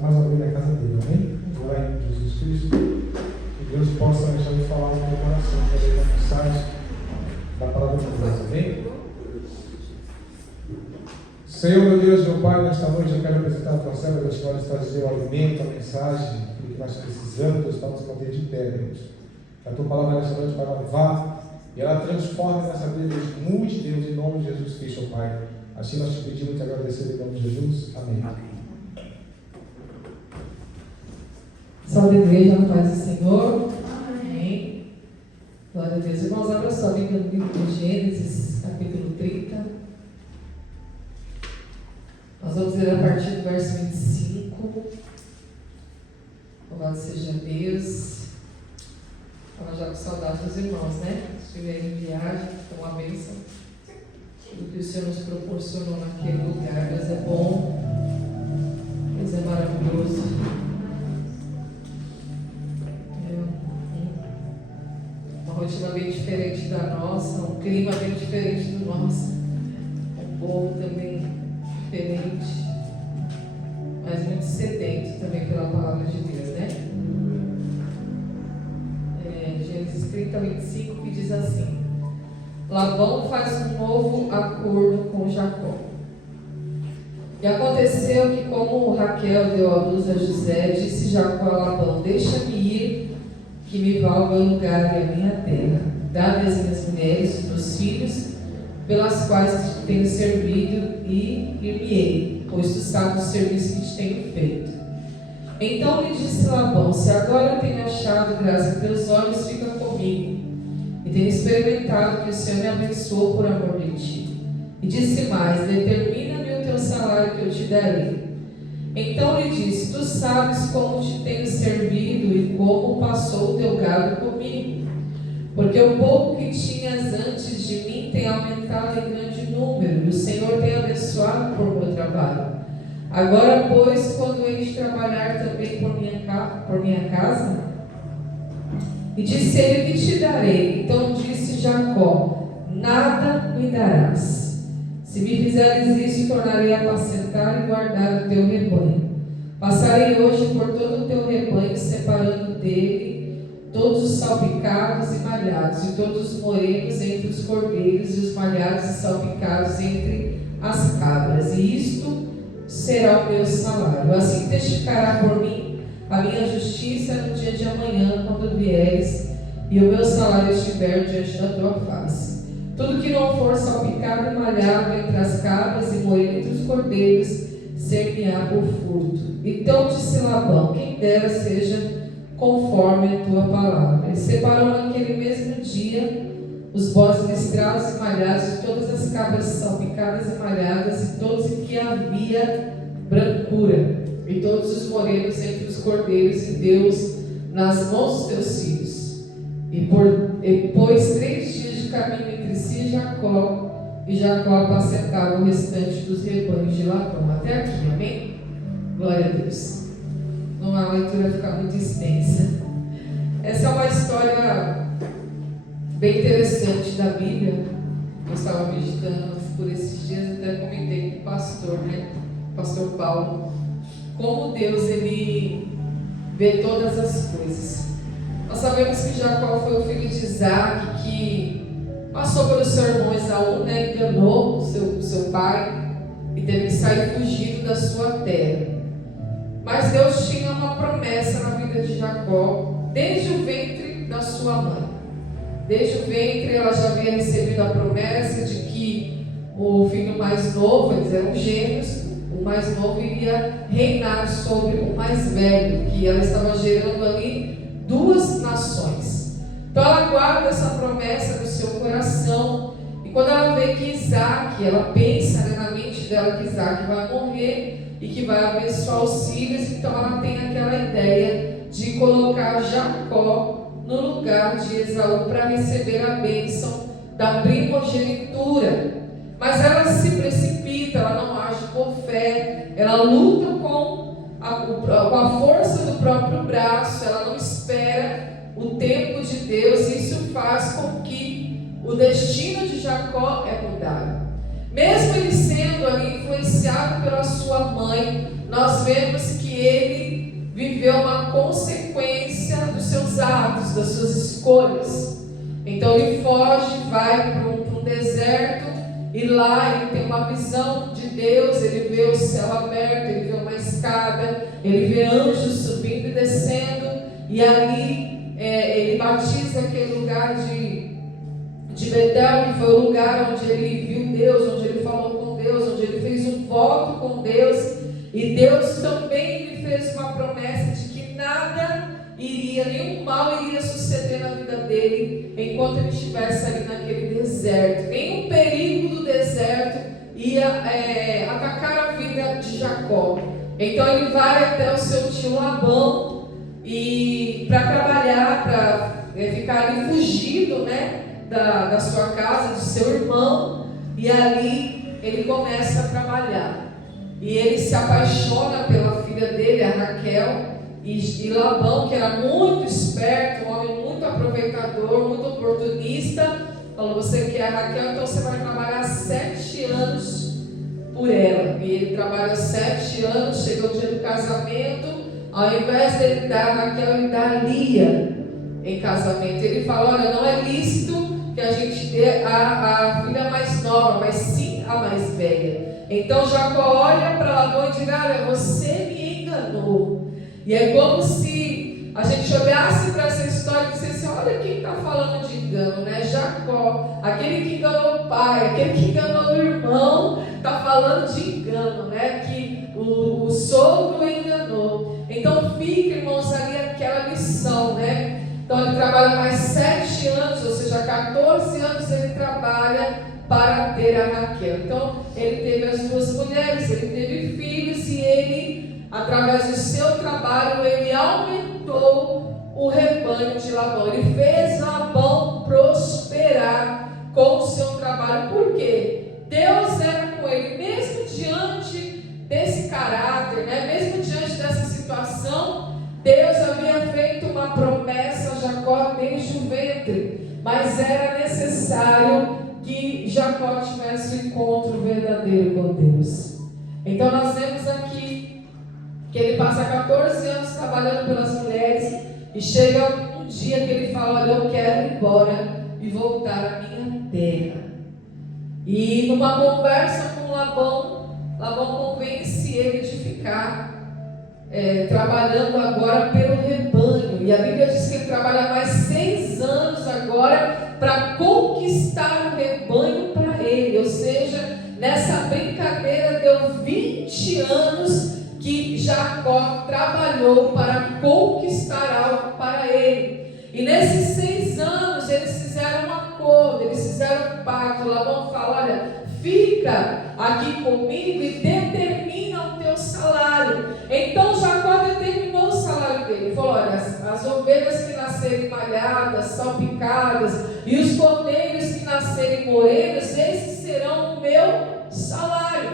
mais abrindo a casa dele, amém? Glória em Jesus Cristo. Que Deus possa já falar no meu coração, através da mensagem da palavra de Deus, amém? Senhor, meu Deus, meu Pai, nesta noite eu quero apresentar a tua serva, Deus, para trazer o alimento, a mensagem, aquilo que nós precisamos, Deus, para nos manter de pé, Deus. Que a tua palavra nesta noite vai lavar e ela transforme nessa vida, Deus, mude, Deus, em nome de Jesus Cristo, Pai. Assim nós te pedimos e te agradecemos em nome de Jesus. Amém. Salve a igreja, na paz do Senhor. Amém. Glória a Deus. Irmãos, abra sua Bíblia no livro de Gênesis, capítulo 30. Nós vamos ler a partir do verso 25. Louvado seja Deus. Estava já com saudade dos irmãos, né? Se estiverem em viagem, foi uma bênção. Tudo que o Senhor nos proporcionou naquele lugar. Deus é bom. Deus é maravilhoso. Uma rotina bem diferente da nossa, um clima bem diferente do nosso, um povo também diferente, mas muito sedento também pela palavra de Deus, né? Gênesis 30, 25, que diz assim: Labão faz um novo acordo com Jacó. E aconteceu que, como Raquel deu à luz a José, disse Jacó a Labão: Deixa-me ir, que me vá ao meu lugar e à minha terra. Dá-me as minhas mulheres, os meus filhos, pelas quais te tenho servido, e ir-me-ei, pois tu sabes o serviço que te tenho feito. Então lhe disse Labão: Se agora eu tenho achado graça a teus olhos, fica comigo, e tenho experimentado que o Senhor me abençoou por amor de ti. E disse mais: Determina-me o teu salário que eu te darei. Então lhe disse: Tu sabes como te tenho servido e como passou o teu gado comigo, porque o pouco que tinhas antes de mim tem aumentado em grande número, e o Senhor tem abençoado por meu trabalho. Agora, pois, quando hei de trabalhar também por minha casa? E disse ele: Que te darei? Então disse Jacó: Nada me darás. Se me fizeres isso, tornarei a apacentar e guardar o teu rebanho. Passarei hoje por todo o teu rebanho, separando dele todos os salpicados e malhados, e todos os morenos entre os cordeiros, e os malhados e salpicados entre as cabras. E isto será o meu salário. Assim testificará por mim a minha justiça no dia de amanhã, quando vieres, e o meu salário estiver diante da tua face. Tudo que não for salpicado e malhado entre as cabras e moído entre os cordeiros, ser-me-á por furto. Então disse Labão: Quem dera seja conforme a tua palavra. Ele separou naquele mesmo dia os bodes listrados e malhados, de todas as cabras salpicadas e malhadas, e todos em que havia brancura, e todos os morenos entre os cordeiros, e deu-os nas mãos dos teus filhos. E pôs 3 dias de caminho entre si e Jacó apacentava o restante dos rebanhos de Labão. Até aqui, amém? Glória a Deus. Não a leitura ficar muito extensa. Essa é uma história bem interessante da Bíblia. Eu estava meditando por esses dias, até comentei com o pastor, né? O pastor Paulo, como Deus ele vê todas as coisas. Nós sabemos que Jacó foi o filho de Isaac, que passou pelo seu irmão Esaú, né? Enganou seu pai e teve que sair fugido da sua terra. Mas Deus tinha uma promessa na vida de Jacó desde o ventre da sua mãe. Desde o ventre ela já havia recebido a promessa de que o filho mais novo, eles eram gêmeos, o mais novo iria reinar sobre o mais velho, que ela estava gerando ali 2 nações. Então ela guarda essa promessa no seu coração, e quando ela vê que Isaac, ela pensa, né, na mente dela que Isaac vai morrer e que vai abençoar os filhos, então ela tem aquela ideia de colocar Jacó no lugar de Esaú para receber a bênção da primogenitura. Mas ela se precipita, ela não age por fé, ela luta com a força do próprio braço, ela não espera o tempo de Deus, e isso faz com que o destino de Jacó é mudado. Mesmo ele sendo ali influenciado pela sua mãe, nós vemos que ele viveu uma consequência dos seus atos, das suas escolhas. Então ele foge, vai para um deserto, e lá ele tem uma visão de Deus, ele vê o céu aberto, ele vê uma escada, ele vê anjos subindo e descendo, e ali ele batiza aquele lugar de Betel, que foi o lugar onde ele viu Deus, onde ele falou com Deus, onde ele fez um voto com Deus, e Deus também lhe fez uma promessa de que nada iria, nenhum mal iria suceder na vida dele enquanto ele estivesse ali naquele deserto. Nenhum perigo do deserto ia atacar a vida de Jacó. Então ele vai até o seu tio Labão e para trabalhar, para ficar ali fugido, né, da sua casa, do seu irmão, e ali ele começa a trabalhar. E ele se apaixona pela filha dele, a Raquel. E Labão, que era muito esperto, um homem muito aproveitador, muito oportunista, falou: você quer a Raquel, então você vai trabalhar 7 anos por ela. E ele trabalha 7 anos, chega o dia do casamento, ao invés dele dar a Raquel, ele dá a Lia em casamento. Ele fala: olha, não é lícito que a gente dê a filha mais nova, mas sim a mais velha. Então Jacó olha para Labão e diz: olha, você me enganou. E é como se a gente olhasse para essa história e dissesse: olha quem está falando de engano, né? Jacó, aquele que enganou o pai, aquele que enganou o irmão, está falando de engano, né? Que o sogro enganou. Então fica, irmãos, ali aquela lição, né? Então ele trabalha mais 7 anos, ou seja, 14 anos ele trabalha para ter a Raquel. Então ele teve as 2 mulheres, ele teve filhos, e ele, através do seu trabalho, ele aumentou o rebanho de Labão. Ele fez Labão prosperar com o seu trabalho. Por quê? Deus era com ele, mesmo diante desse caráter, né? Mesmo diante dessa situação, Deus havia feito uma promessa a Jacó desde o ventre, mas era necessário que Jacó tivesse um encontro verdadeiro com Deus. Então nós vemos aqui que ele passa 14 anos trabalhando pelas mulheres, e chega um dia que ele fala: olha, eu quero ir embora e voltar à minha terra. E numa conversa com Labão convence ele de ficar trabalhando agora pelo rebanho. E a Bíblia diz que ele trabalha mais 6 anos agora para conquistar o rebanho para ele. Ou seja, nessa brincadeira deu 20 anos que Jacó trabalhou para conquistar algo para ele. E nesses 6 anos eles fizeram um acordo, eles fizeram um pacto. Labão fala: olha, fica aqui comigo e determina o teu salário. Então Jacó determinou o salário dele. Ele falou: olha, as ovelhas que nascerem malhadas, salpicadas, e os cordeiros que nascerem morenos, esses serão o meu salário.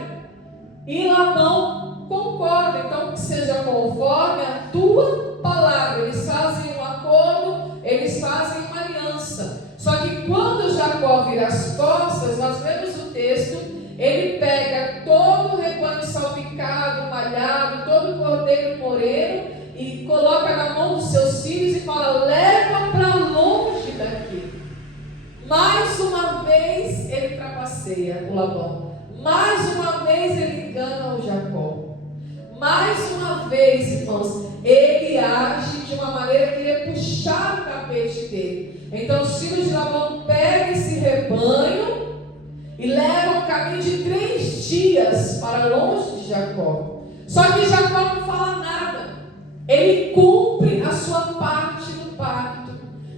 E Labão concorda, então que seja conforme a tua palavra. Eles fazem um acordo, eles fazem uma aliança. Só que quando Jacó vira as costas, nós vemos o texto, ele pega todo o rebanho salpicado, malhado, todo o cordeiro moreno, e coloca na mão dos seus filhos e fala: leva para longe daqui. Mais uma vez ele trapaceia o Labão. Mais uma vez ele engana o Jacó. Mais uma vez, irmãos, ele age de uma maneira que ele ia puxar o tapete dele. Então os filhos de Labão pegam esse rebanho e levam o caminho de 3 dias para longe de Jacó. Só que Jacó não fala nada. Ele cumpre a sua parte no pacto.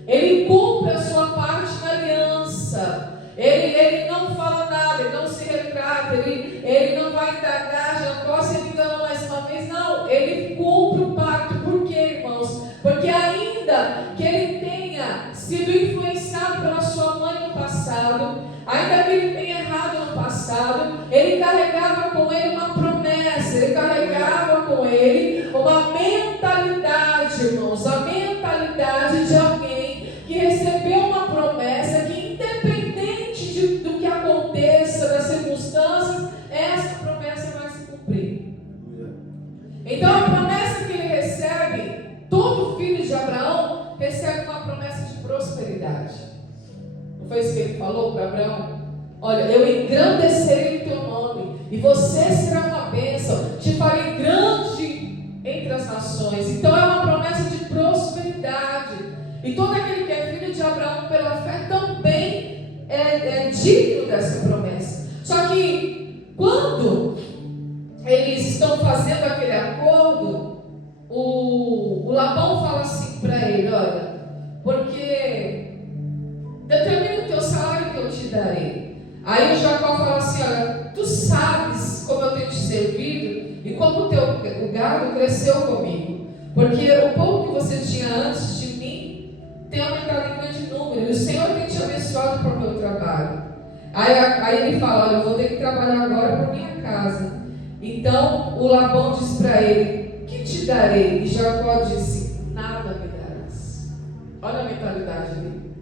Ele cumpre a sua parte na aliança. Ele não fala nada, ele não se retrata, ele não vai indagar: Jacó, você me enganou mais uma vez. Não, ele cumpre o pacto. Por quê, irmãos? Porque ainda que ele tenha sido influenciado pela sua mãe no passado, ainda que ele tenha errado no passado, ele carregava com ele uma promessa, ele carregava com ele uma mentalidade, irmãos, a mentalidade de alguém que recebeu uma promessa que, do que aconteça, das circunstâncias, essa promessa vai se cumprir. todo filho de Abraão recebe uma promessa de prosperidade. Não foi isso que ele falou para Abraão? Olha, eu engrandecerei o teu nome, e você será uma bênção, te farei grande entre as nações. Então é uma promessa de prosperidade. E todo aquele que é filho de Abraão pela fé também é digno dessa promessa. Só que quando eles estão fazendo aquele acordo, o Labão fala assim para ele: olha, porque determina o teu salário que eu te darei. Aí o Jacó fala assim: olha, tu sabes como eu tenho te servido e como o gado cresceu comigo, porque o pouco que você tinha antes de mim tem aumentado em grande número, e o Senhor tem te abençoado por meu trabalho. Aí ele fala: olha, eu vou ter que trabalhar agora por minha casa. Então o Labão diz para ele: que te darei? E Jacó disse: nada me darás. Olha a mentalidade dele.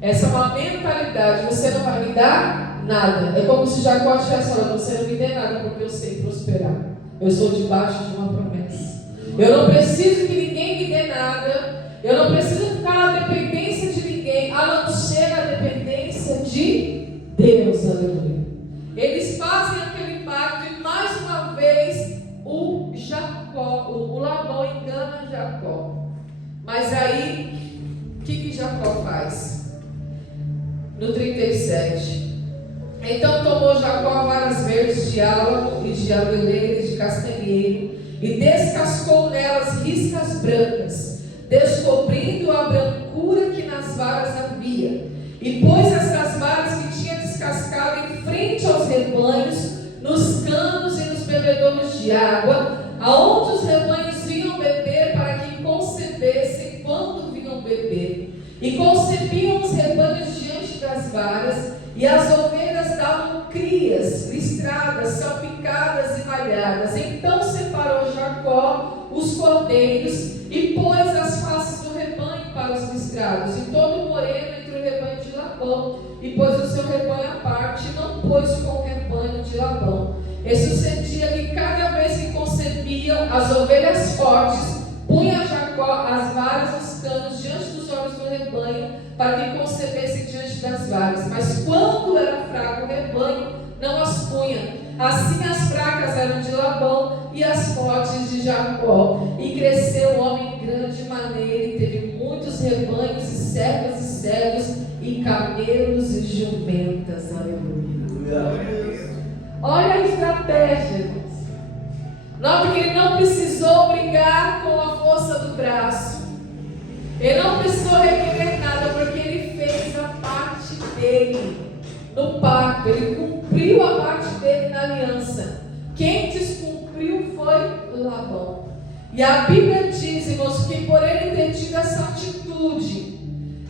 Essa é uma mentalidade: você não vai me dar nada. É como se Jacó estivesse falando: você não me dê nada, porque eu sei prosperar. Eu sou debaixo de uma promessa. Eu não preciso que ninguém me dê nada. Eu não preciso ficar na dependência de ninguém, a não ser na dependência de Deus. Aleluia. Eles fazem aquele pacto e mais uma vez o Labão engana Jacó. Mas aí, o que Jacó faz? No 37. Então tomou Jacó varas verdes de álamo e de abeleira e de castanheiro, e descascou nelas riscas brancas, descobrindo a brancura que nas varas havia. E pôs essas varas que tinha descascado em frente aos rebanhos, nos canos e nos bebedouros de água, aonde os rebanhos vinham beber, para que concebessem quando vinham beber. E concebiam os rebanhos diante das varas, e as ovelhas davam crias, listradas, salpicadas e malhadas. Então separou Jacó os cordeiros e pôs as faces do rebanho para os listrados, e todo o moreno entre o rebanho de Labão, e pôs o seu rebanho à parte, e não pôs com o rebanho de Labão. E sucedia que cada vez que concebiam as ovelhas fortes, punha Jacó as varas nos canos diante dos olhos do rebanho, para que concebessem diante das varas. Mas quando era fraco o rebanho, não as punha. Assim as fracas eram de Labão e as fortes de Jacó. E cresceu o homem em grande maneira, e teve muitos rebanhos, e servas e servos, e camelos e jumentas. Aleluia. Olha a estratégia, irmãos. Nota que ele não precisou brigar com a força do braço. Ele não precisou requerer nada, porque ele fez a parte dele no pacto. Ele cumpriu a parte dele na aliança. Quem descumpriu foi Labão. E a Bíblia diz, irmãos, que por ele ter tido essa atitude,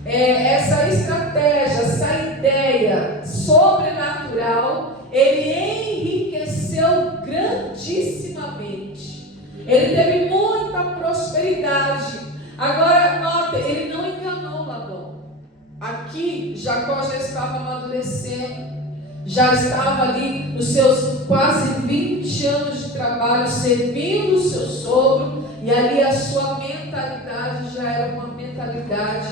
essa estratégia, essa ideia sobrenatural, ele enriqueceu grandissimamente. Ele teve muita prosperidade. Agora, nota, ele não enganou Labão. Aqui, Jacó já estava amadurecendo, já estava ali nos seus quase 20 anos de trabalho, servindo o seu sogro, e ali a sua mentalidade já era uma mentalidade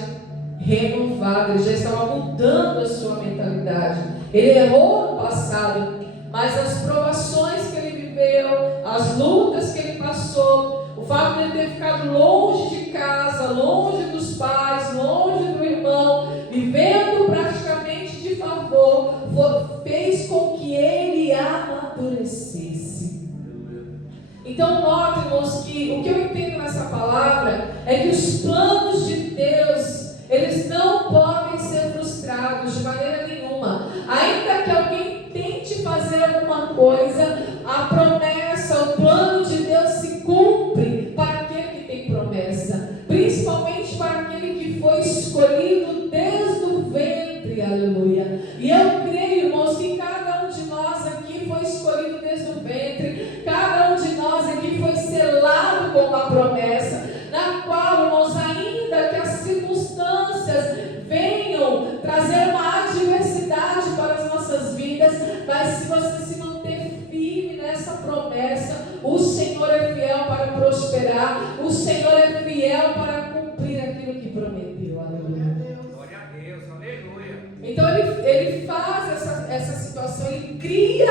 renovada. Ele já estava mudando a sua mentalidade. Ele errou no passado, mas as provações que ele viveu, as lutas que ele passou, o fato de ele ter ficado longe de casa, longe dos pais, longe do irmão, vivendo praticamente de favor, fez com que ele amadurecesse. Então note, irmãos, que o que eu entendo nessa palavra é que os planos de Deus, eles não podem ser frustrados de maneira nenhuma. Ainda que alguém tente fazer alguma coisa, a promessa, o plano de Deus se cumpre para aquele que tem promessa, principalmente para aquele que foi escolhido desde o ventre. Aleluia. E eu creio, irmãos, que cada um de nós aqui foi escolhido desde o ventre, cada um de nós aqui foi selado com uma promessa, na qual, irmãos, ainda que as circunstâncias venham trazer uma adversidade para as nossas vidas, mas se você se manter firme nessa promessa, o Senhor é fiel para prosperar prosperar. O Senhor é fiel para cumprir aquilo que prometeu. Aleluia. Glória a Deus, aleluia. Então ele faz essa situação, ele cria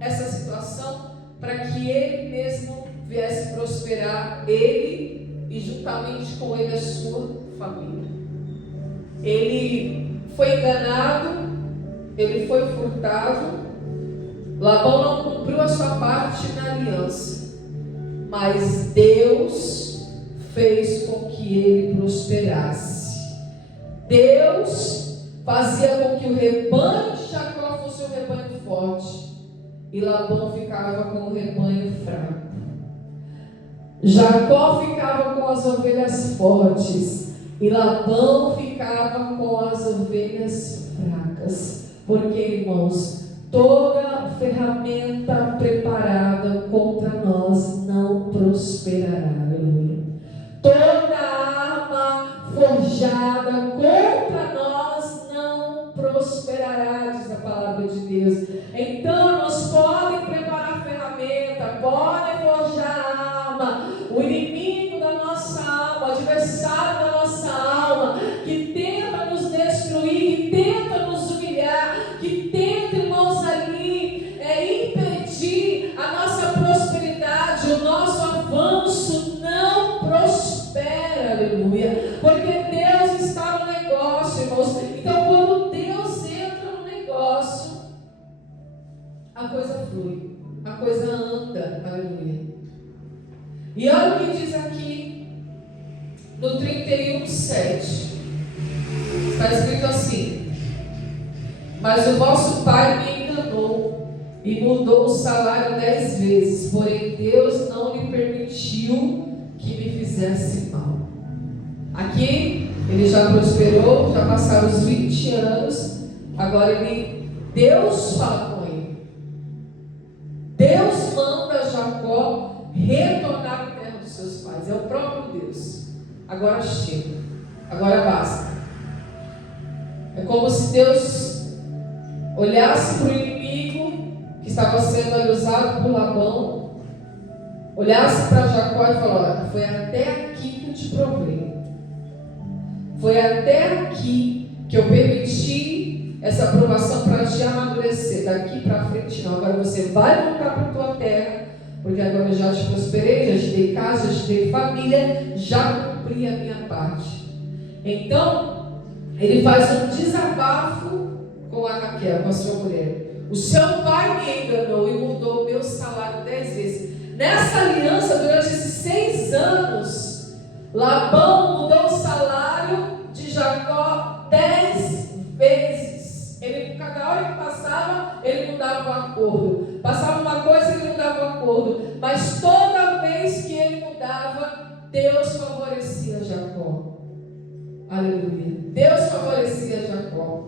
essa situação para que ele mesmo viesse prosperar, ele e juntamente com ele a sua família. Ele foi enganado, ele foi furtado. Labão não cumpriu a sua parte na aliança, mas Deus fez com que ele prosperasse. Deus fazia com que o rebanho de Jacó fosse um rebanho forte, e Labão ficava com o rebanho fraco. Jacó ficava com as ovelhas fortes, e Labão ficava com as ovelhas fracas. Porque, irmãos, toda ferramenta preparada contra nós não prosperará. Aleluia. Toda arma forjada contra nós não prosperará, diz a palavra de Deus. Então, nós podem preparar ferramenta, podem forjar arma, o inimigo da nossa alma, o adversário da nossa alma, que tenta nos destruir, que tenta nos humilhar, que tenta, irmãos, ali impedir a nossa prosperidade, o nosso avanço não prospera, aleluia, porque Deus está no negócio, irmãos. Então, quando Deus entra no negócio, a coisa flui, a coisa anda, aleluia. E olha o que diz aqui no 31:7. Está escrito assim: mas o vosso pai me enganou e mudou o salário 10 vezes, porém Deus não lhe permitiu que me fizesse mal. Aqui ele já prosperou, já passaram os 20 anos, agora Deus fala com ele. Deus manda Jacó retornar à terra dos seus pais. É o próprio Deus. Agora chega, agora basta. É como se Deus olhasse para o inimigo que estava sendo ali usado por Labão, olhasse para Jacó e falasse: olha, foi até aqui que eu te provei, foi até aqui que eu permiti essa aprovação para te amadurecer. Daqui para frente não, agora você vai voltar para a tua terra, porque agora eu já te prosperei, já te dei casa, já te dei família, já cumpri a minha parte. Então ele faz um desabafo com a Raquel, com a sua mulher. O seu pai me enganou e mudou o meu salário 10 vezes. Nessa aliança, durante esses 6 anos, Labão mudou o salário de Jacó 10 vezes. Ele, cada hora que passava, ele mudava um acordo. Passava uma coisa, ele mudava um acordo. Mas toda vez que ele mudava, Deus favorecia Jacó. Aleluia. Deus favorecia Jacó.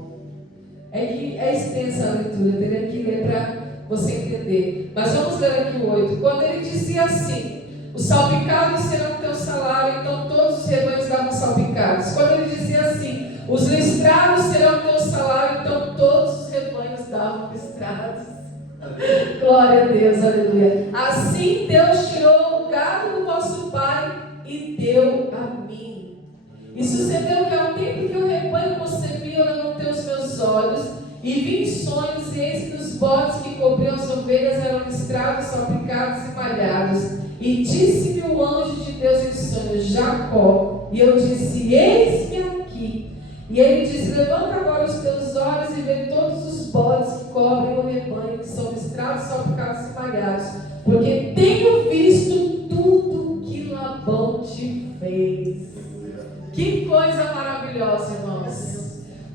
É extensa a leitura, eu teria que ler para você entender. Mas vamos ler aqui o 8. Quando ele dizia assim: os salpicados serão teu salário, então todos os rebanhos davam salpicados. Quando ele dizia assim: os listrados serão teu salário, então todos os rebanhos davam listrados. Glória a Deus, aleluia. Assim Deus tirou o gado do vosso pai e deu a mim. E sucedeu que ao tempo que o rebanho concebia, eu levantei os meus olhos e vi em sonhos, e eis que os bodes que cobriam as ovelhas eram listrados, salpicados e malhados. E disse-me o anjo de Deus em sonhos: Jacó. E eu disse: eis-me aqui. E ele disse: levanta agora os teus olhos e vê todos os bodes que cobrem o rebanho, que são listrados, salpicados e malhados, porque tenho visto tudo que Labão te fez. Que coisa maravilhosa, irmãos.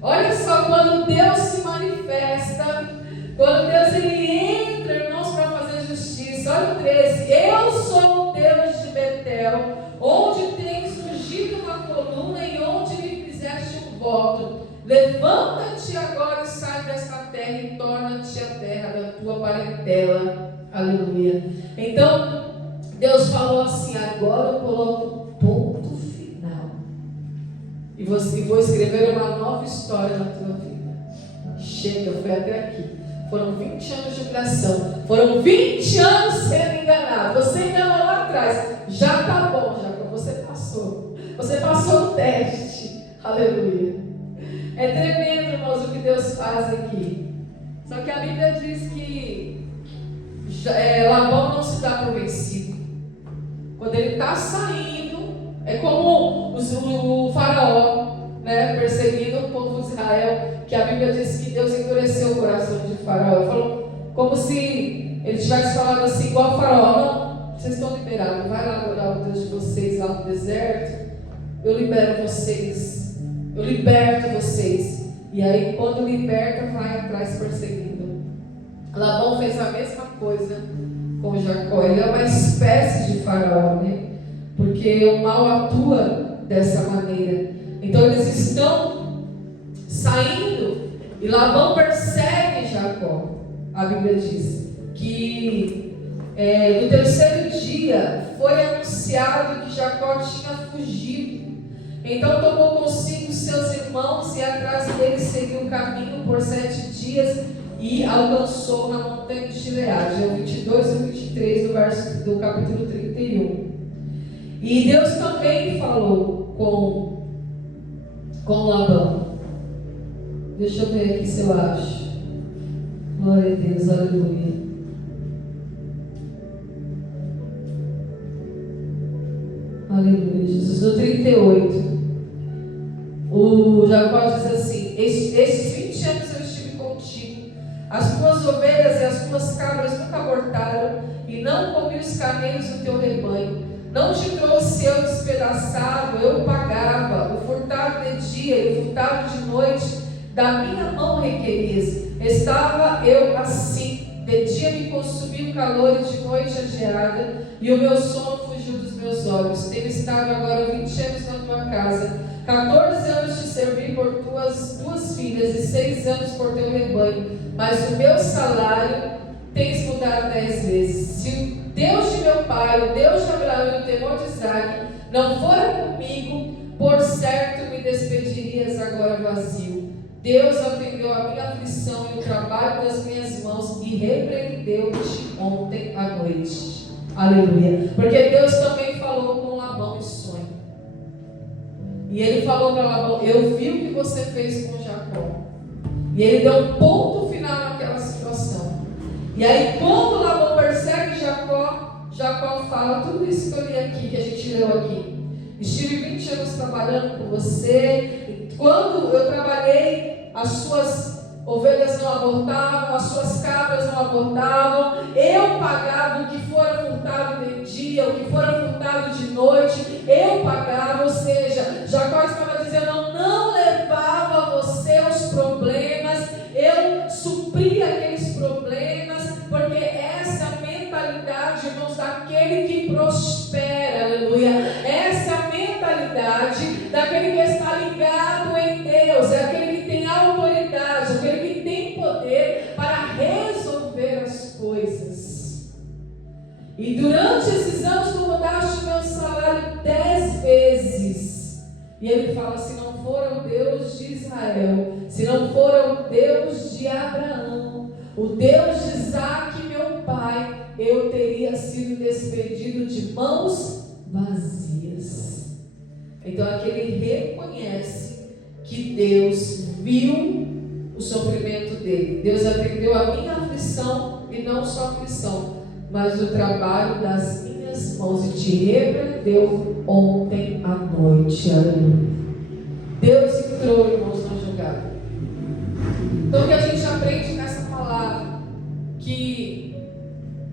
Olha só, quando Deus se manifesta, quando Deus ele entra, irmãos, para fazer justiça. Olha o 13: eu sou o Deus de Betel, onde tens surgido uma coluna e onde lhe fizeste um voto. Levanta-te agora e sai desta terra e torna-te a terra da tua parentela. Aleluia. Então Deus falou assim: agora eu coloco ponto final. E vou escrever uma nova história na tua vida. Chega, foi até aqui. Foram 20 anos de humilhação. Foram 20 anos sendo enganado. Você enganou lá atrás. Já está bom, Jacó. Você passou. Você passou o teste. Aleluia. É tremendo, irmãos, o que Deus faz aqui. Só que a Bíblia diz que Labão não se dá por vencido. Quando ele está saindo, é como o faraó, né, perseguindo o povo de Israel, que a Bíblia diz que Deus endureceu o coração de faraó. Ele falou como se ele tivesse falado assim, igual o faraó: não, vocês estão liberados, vai lá adorar o Deus de vocês lá no deserto, eu libero vocês, eu liberto vocês. E aí quando liberta, vai atrás perseguindo. Labão fez a mesma coisa com Jacó. Ele é uma espécie de faraó, né? Porque o mal atua dessa maneira. Então eles estão saindo e Labão persegue Jacó. A Bíblia diz que no terceiro dia foi anunciado que Jacó tinha fugido. Então tomou consigo seus irmãos e atrás deles seguiu o caminho por 7 dias e alcançou na montanha de Gileade. É o 22 e 23 do capítulo 31. E Deus também falou com Labão. Deixa eu ver aqui se eu acho. Glória a Deus, aleluia. Aleluia, Jesus. No 38, o Jacó diz assim: estes 20 anos eu estive contigo, as tuas ovelhas e as tuas cabras nunca abortaram, e não comi os carneiros do teu rebanho. Não te trouxe eu despedaçado, eu pagava, o furtado de dia e o furtado de noite, da minha mão requerias. Estava eu assim, de dia me consumia o calor e de noite a geada, e o meu sono fugiu dos meus olhos. Tenho estado agora 20 anos na tua casa, 14 anos te servi por tuas 2 filhas e 6 anos por teu rebanho, mas o meu salário tens mudado 10 vezes. Se o Deus de meu pai, o Deus de Abraão e o temor de Isaac não fora comigo, por certo me despedirias agora vazio. Deus atendeu a minha aflição e o trabalho das minhas mãos e repreendeu-te ontem à noite. Aleluia. Porque Deus também falou com Labão em sonho. E ele falou para Labão: eu vi o que você fez com Jacó. E ele deu um ponto final naquela situação. E aí quando Labão persegue Jacó, Jacó fala tudo isso que eu li aqui, que a gente leu aqui. Estive 20 anos trabalhando com você. E quando eu trabalhei, as suas ovelhas não abortavam, as suas cabras não abortavam. Eu pagava o que fora furtado de dia, o que fora furtado de noite. Eu pagava, ou seja, Jacó estava dizendo: eu não levava a você os problemas, eu supria aqueles problemas, porque essa é a mentalidade, irmãos, daquele que prospera, aleluia. Essa é a mentalidade daquele que está ligado em Deus, é aquele que tem autoridade, aquele que tem poder para resolver as coisas. E durante esses anos tu mudaste o meu salário 10 vezes. E ele fala: se não for o Deus de Israel, se não for o Deus de Abraão, o Deus de Isaac, meu pai, eu teria sido despedido de mãos vazias. Então aqui ele reconhece que Deus viu o sofrimento dele. Deus atendeu a minha aflição, e não só a aflição, mas o trabalho das minhas mãos, e te repreendeu ontem à noite. Aleluia. Deus entrou, irmãos, na jogada. Então o que a gente aprende nessa palavra? Que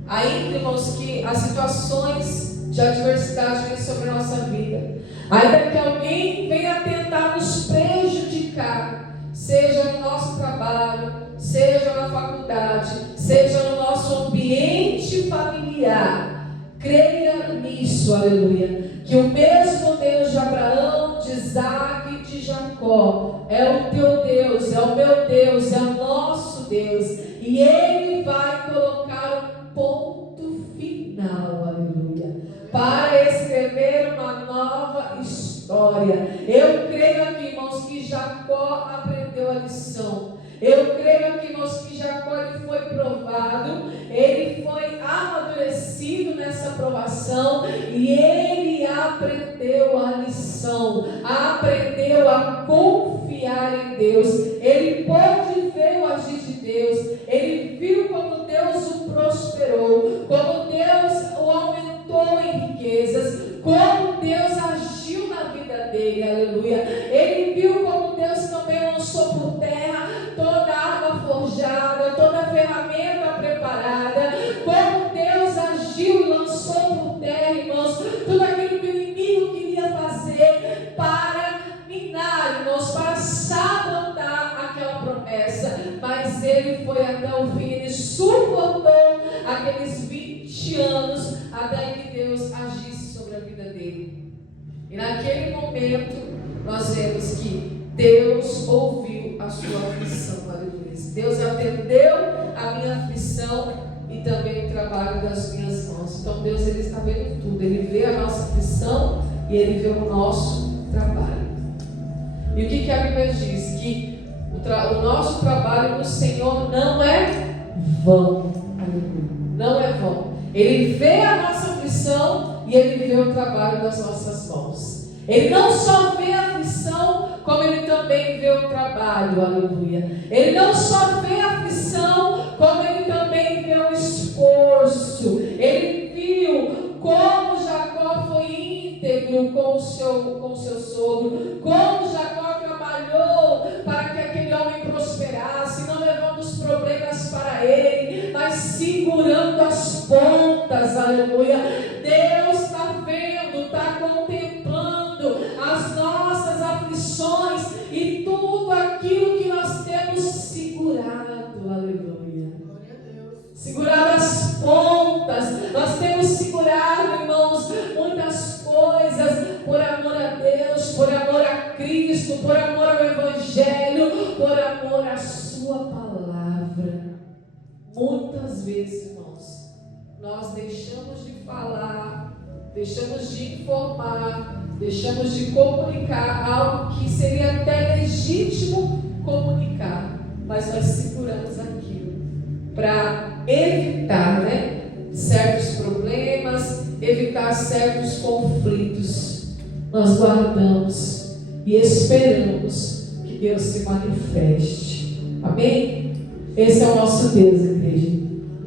ainda, irmãos, que as situações de adversidade vêm sobre a nossa vida, ainda que alguém venha tentar nos prejudicar, seja no nosso trabalho, seja na faculdade, seja no nosso ambiente familiar, creia nisso, aleluia, que o mesmo Deus de Abraão, de Isaac e de Jacó é o teu Deus, é o meu Deus, é o nosso Deus, e Ele vai colocar um ponto final, aleluia, para escrever uma nova história. Eu creio aqui, irmãos, que Jacó aprendeu a lição. Eu creio aqui, irmãos, que Jacó ele foi provado, ele foi amadurecido nessa provação e ele aprendeu a lição, aprendeu a confiar em Deus. Ele pôde ver o agir de Deus, ele viu como Deus o prosperou, como Deus o aumentou em riquezas, como Deus agiu na vida dele, aleluia. Ele viu como Deus também lançou por terra toda a arma forjada, toda a ferramenta preparada, como Deus agiu e lançou por terra, irmãos, tudo aquilo que o inimigo queria fazer para minar, irmãos, para sabotar aquela promessa, mas ele foi até o fim, ele suportou aqueles 20 anos até que Deus agisse sobre a vida dele. E naquele momento nós vemos que Deus ouviu a sua aflição, aleluia. Deus atendeu a minha aflição e também o trabalho das minhas mãos. Então Deus ele está vendo tudo, ele vê a nossa aflição e ele vê o nosso trabalho. E o que a Bíblia diz? Que o nosso trabalho no Senhor não é vão, aleluia. Não é vão. Ele vê a nossa aflição e ele vê o trabalho das nossas mãos. Ele não só vê a aflição, como ele também vê o trabalho, aleluia. Ele não só vê a aflição, como ele também vê o esforço. Ele viu como Jacó foi íntegro com o seu sogro, como Jacó trabalhou para que aquele homem prosperasse, não levando os problemas para ele, mas segurando as pontas, aleluia. Deus está vendo, está contemplando as nossas aflições e tudo aquilo que nós temos segurado, aleluia. Segurado as pontas, nós temos segurado, irmãos, muitas coisas por amor a Deus, por amor a Cristo, por amor ao Evangelho, por amor à Sua palavra. Muitas vezes, irmãos, nós deixamos de falar, deixamos de informar, deixamos de comunicar algo que seria até legítimo comunicar, mas nós seguramos aquilo para evitar, certos problemas, evitar certos conflitos. Nós guardamos e esperamos que Deus se manifeste. Amém? Esse é o nosso Deus, igreja.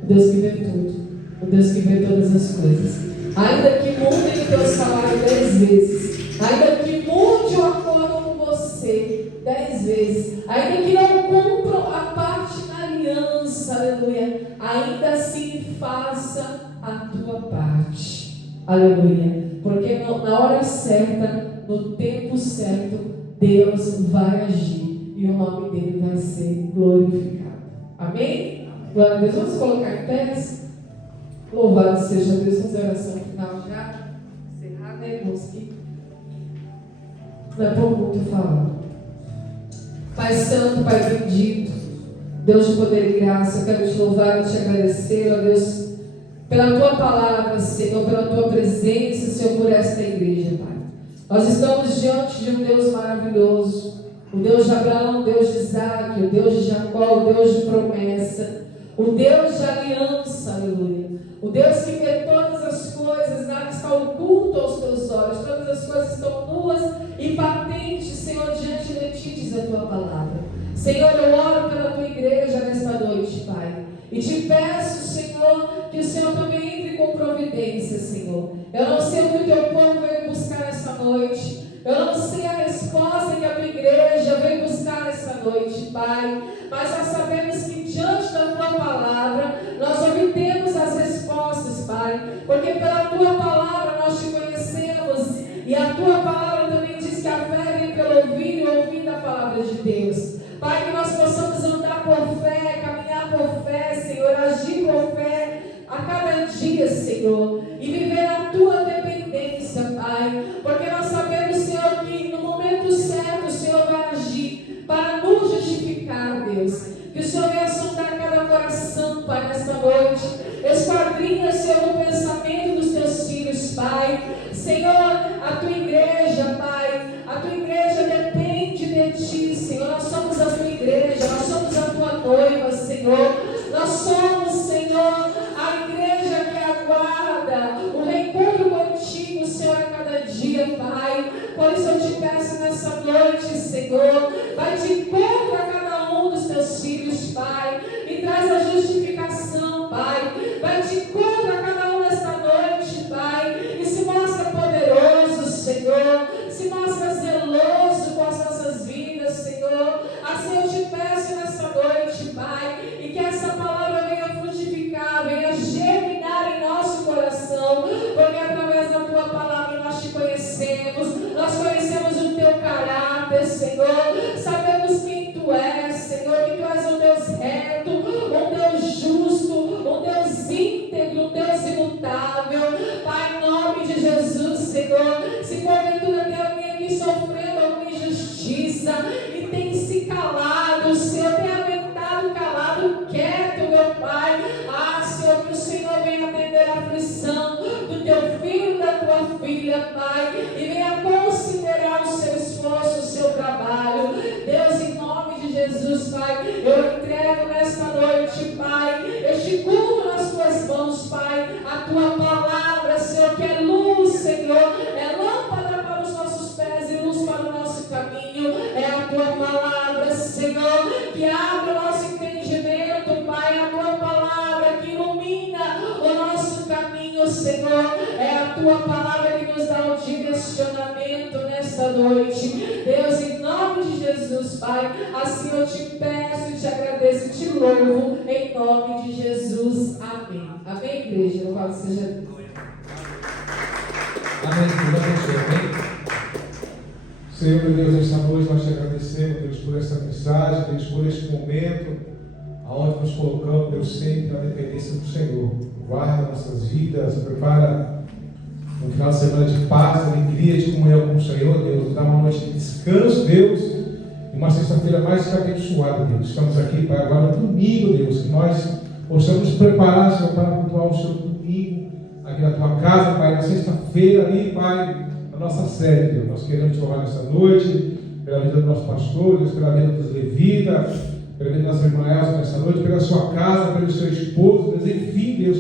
O Deus que vê tudo, o Deus que vê todas as coisas. Ainda que mudem o teu salário 10 vezes, ainda que mude o acordo com você 10 vezes, ainda que não cumpram a parte na aliança, aleluia, ainda assim faça a tua parte, aleluia, porque na hora certa, no tempo certo, Deus vai agir e o nome dele vai ser glorificado. Amém? Glória a Deus. Vamos colocar em pé. Louvado seja Deus. Fazer a oração final já. Encerrar, irmãos? Não é por muito falar. Pai Santo, Pai bendito, Deus de poder e graça, eu quero te louvar e te agradecer, ó Deus, pela tua palavra, Senhor, pela tua presença, Senhor, por esta igreja, Pai. Nós estamos diante de um Deus maravilhoso, o Deus de Abraão, o Deus de Isaac, o Deus de Jacó, o Deus de promessa, o Deus de aliança, aleluia. O Deus que vê todas as coisas, nada está oculto aos teus olhos, todas as coisas estão nuas e patentes, Senhor, diante de ti, diz a tua palavra. Senhor, eu oro pela tua igreja nesta noite, Pai, e te peço, Senhor, que o Senhor também entre com providência, Senhor. Eu não sei o que o teu povo veio buscar esta noite, eu não sei a resposta que a tua igreja veio buscar esta noite, Pai, mas nós sabemos que diante da tua palavra nós obtemos as respostas, Pai, porque pela tua palavra nós te conhecemos e a tua palavra também diz que a fé vem pelo ouvir e ouvir da palavra de Deus. Pai, que nós possamos andar por fé, caminhar por fé, Senhor, agir por fé a cada dia, Senhor, e viver a tua dependência, Pai, porque nós sabemos, Senhor, que no momento certo o Senhor vai agir para nos justificar, Deus. Que o Senhor venha sondar cada coração, Pai, nesta noite. Esquadrinha, Senhor, o pensamento dos teus filhos, Pai. Senhor, a tua igreja, Pai, a tua igreja depende de ti, Senhor. Nós somos a tua igreja, nós somos a tua noiva. dia, Pai. Por isso eu te peço nessa noite, Senhor, vai de encontro a cada um dos teus filhos, Pai, e traz a justificação, Pai. Vai de encontro a cada um nesta noite, Pai, e se mostra poderoso, Senhor, se mostra zeloso com as nossas vidas, Senhor. Assim eu te peço nessa noite, Pai, e que essa palavra venha frutificar, venha germinar em nosso coração, porque através da tua palavra nós te conhecemos, nós conhecemos o teu caráter, Senhor, sabemos quem tu és, Senhor, que tu és um Deus reto, um Deus justo, um Deus íntegro, um Deus imutável, Pai, em nome de Jesus, Senhor. Se porventura tem alguém aqui sofrendo alguma injustiça e tem se calado, Senhor, tem aguentado calado, quieto, meu Pai, Senhor, que o Senhor venha atender a aflição do teu filho e da tua filha, Pai, e venha considerar o seu esforço, o seu trabalho. Deus, em nome de Jesus, Pai, eu entrego nesta noite, Pai, este culto nas tuas mãos, Pai, a tua palavra, Senhor, que é luz, Senhor, é lâmpada para os nossos pés e luz para o nosso caminho, é a tua palavra, Senhor, que abre o nosso entendimento, Pai, a tua palavra que ilumina o nosso caminho, Senhor, é a tua palavra que nos dá o direcionamento nesta noite. Deus, em nome de Jesus, Pai, assim eu te peço, te agradeço e te louvo, em nome de Jesus. Amém. Amém, igreja? Louvado seja Deus. Amém. Deus abençoe. Amém. Senhor, meu Deus, esta noite nós te agradecemos, Deus, por essa mensagem, Deus, por este momento, aonde nos colocamos, Deus, sempre na dependência do Senhor. Guarda nossas vidas, prepara um final de semana de paz, alegria, de comunhão com o Senhor, Deus. Nos dá uma noite de descanso, Deus, e uma sexta-feira mais que abençoada, Deus. Estamos aqui, Pai, agora no domingo, Deus, que nós possamos nos preparar, Senhor, para cultuar o Senhor domingo, aqui na tua casa, Pai, na sexta-feira ali, Pai, na nossa série, Deus. Nós queremos te louvar nessa noite, pela vida do nosso pastor, Deus, pela vida dos levitas, pela vida da nossa irmã Elsa nessa noite, pela sua casa, pelo seu esposo, Deus, enfim, Deus,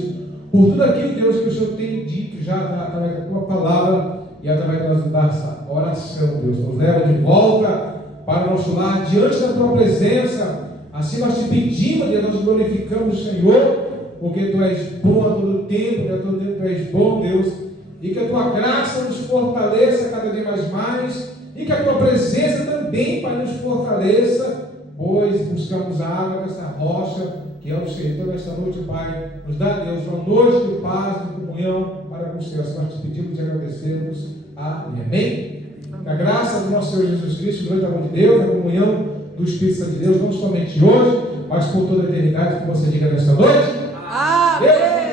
por tudo aquilo, Deus, que o Senhor tem dito já através da tua palavra e através da nossa oração, Deus. Nos leva de volta para o nosso lar, diante da tua presença. Assim nós te pedimos, Deus, nós glorificamos o Senhor, porque tu és bom a todo tempo, que a todo tempo tu és bom, Deus, e que a tua graça nos fortaleça cada dia mais, e que a tua presença também, Pai, nos fortaleça, pois buscamos a água dessa rocha, que é o Senhor. Então, nesta noite, Pai, nos dá, Deus, uma noite de paz e de comunhão para com os teus. Nós te pedimos e agradecemos. Amém. Amém. Que a graça do nosso Senhor Jesus Cristo, o grande amor de Deus, a comunhão do Espírito Santo de Deus, não somente hoje, mas por toda a eternidade, que você diga nesta noite. Amém.